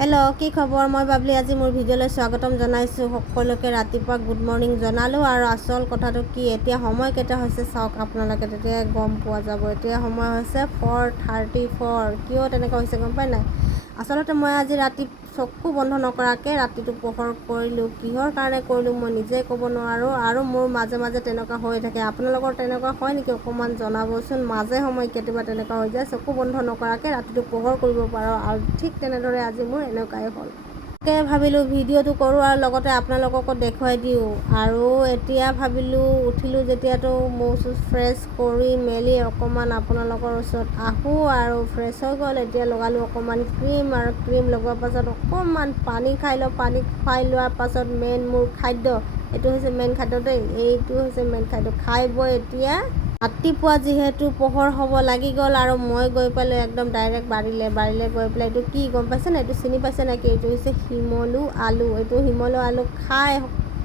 Hello' কি খবৰ? মই বাবলি আজি মোৰ ভিডিঅ'লৈ স্বাগতম জনাইছোঁ। সকলোকে ৰাতিপুৱা গুড মৰ্ণিং জনালোঁ। আৰু আচল কথাটো কি, এতিয়া সময় কেইটা হৈছে চাওক আপোনালোকে, তেতিয়াই গম পোৱা যাব। এতিয়া সময় হৈছে 4:34। কিয় তেনেকুৱা হৈছে গম পাই নাই? আচলতে মই আজি ৰাতি চকু বন্ধ নকৰাকৈ ৰাতিটো পোহৰ কৰিলোঁ। কিহৰ কাৰণে কৰিলোঁ মই নিজেই ক'ব নোৱাৰোঁ। আৰু মোৰ মাজে মাজে তেনেকুৱা হৈ থাকে। আপোনালোকৰ তেনেকুৱা হয় নেকি? অকণমান জনাবচোন। মাজে সময় কেতিয়াবা তেনেকুৱা হৈ যায়, চকু বন্ধ নকৰাকৈ ৰাতিটো পোহৰ কৰিব পাৰোঁ। আৰু ঠিক তেনেদৰে আজি মোৰ এনেকুৱাই হ'ল। তাকে ভাবিলোঁ ভিডিঅ'টো কৰোঁ আৰু লগতে আপোনালোককো দেখুৱাই দিওঁ। আৰু এতিয়া ভাবিলোঁ উঠিলোঁ যেতিয়াতো মুখ চুখ ফ্ৰেছ কৰি মেলি অকণমান আপোনালোকৰ ওচৰত আহোঁ। আৰু ফ্ৰেছ হৈ গ'ল, এতিয়া লগালোঁ অকণমান ক্ৰীম, আৰু ক্ৰীম লগোৱাৰ পাছত অকণমান পানী খাই লওঁ। পানী খাই লোৱাৰ পাছত মোৰ খাদ্য, এইটো হৈছে মেইন খাদ্য দেই, এইটো হৈছে মেইন খাদ্য। খাই বৈ এতিয়া ৰাতিপুৱা যিহেতু পোহৰ হ'ব লাগি গ'ল, আৰু মই গৈ পালোঁ একদম ডাইৰেক্ট বাৰীলৈ গৈ পেলাই এইটো কি গম পাইছে নাই? এইটো চিনি পাইছে নেকি? এইটো হৈছে শিমলু আলু। এইটো শিমলু আলু খাই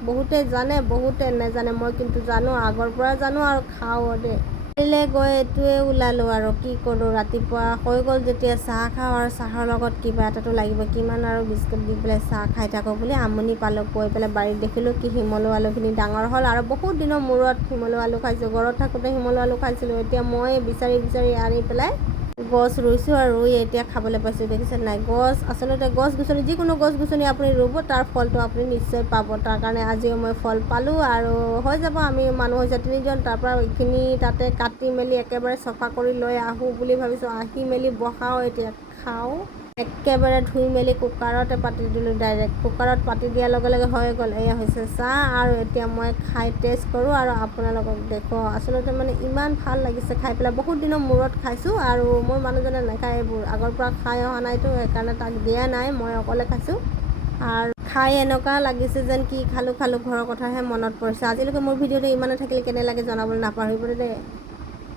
বহুতে জানে, বহুতে নেজানে। মই কিন্তু জানো, আগৰ পৰা জানো আৰু খাওঁ দেই। বাৰীলৈ গৈ এইটোৱে ওলালোঁ আৰু কি কৰোঁ, ৰাতিপুৱা হৈ গ'ল যেতিয়া চাহ খাওঁ, আৰু চাহৰ লগত কিবা এটাতো লাগিব। কিমান আৰু বিস্কুট দি পেলাই চাহ খাই থাকোঁ বুলি আমনি পালোঁ। গৈ পেলাই বাৰীত দেখিলোঁ কি শিমলু আলুখিনি ডাঙৰ হ'ল, আৰু বহুত দিনৰ মূৰত শিমলু আলু খাইছোঁ। ঘৰত থাকোঁতে শিমলু আলু খাইছিলোঁ, এতিয়া মই বিচাৰি আনি পেলাই গছ ৰুইছোঁ, আৰু ৰুই এতিয়া খাবলৈ পাইছোঁ। দেখিছে নাই? আচলতে গছ গছনি, যিকোনো গছ গছনি আপুনি ৰুব, তাৰ ফলটো আপুনি নিশ্চয় পাব। তাৰ কাৰণে আজিও মই ফল পালোঁ, আৰু হৈ যাব। আমি মানুহ হৈছে 3জন, তাৰপৰা এইখিনি তাতে কাটি মেলি একেবাৰে চফা কৰি লৈ আহোঁ বুলি ভাবিছোঁ। আহি মেলি বহাওঁ, এতিয়া খাওঁ। একেবাৰে ধুই মেলি কুকাৰতে পাতি দিলোঁ ডাইৰেক্ট। কুকাৰত পাতি দিয়াৰ লগে লগে হৈ গ'ল। এয়া হৈছে চাহ, আৰু এতিয়া মই খাই টেষ্ট কৰোঁ আৰু আপোনালোকক দেখুৱাওঁ। আচলতে মানে ইমান ভাল লাগিছে খাই পেলাই, বহুত দিনৰ মূৰত খাইছোঁ। আৰু মোৰ মানুহজনে নাখায় এইবোৰ, আগৰ পৰা খাই অহা নাইতো, সেইকাৰণে তাক দিয়া নাই, মই অকলে খাইছোঁ। আৰু খাই এনেকুৱা লাগিছে যেন কি খালোঁ ঘৰৰ কথাহে মনত পৰিছে। আজিলৈকে মোৰ ভিডিঅ'টো ইমানে থাকিলে কেনে লাগে জনাবলৈ নাপাহৰিব দেই।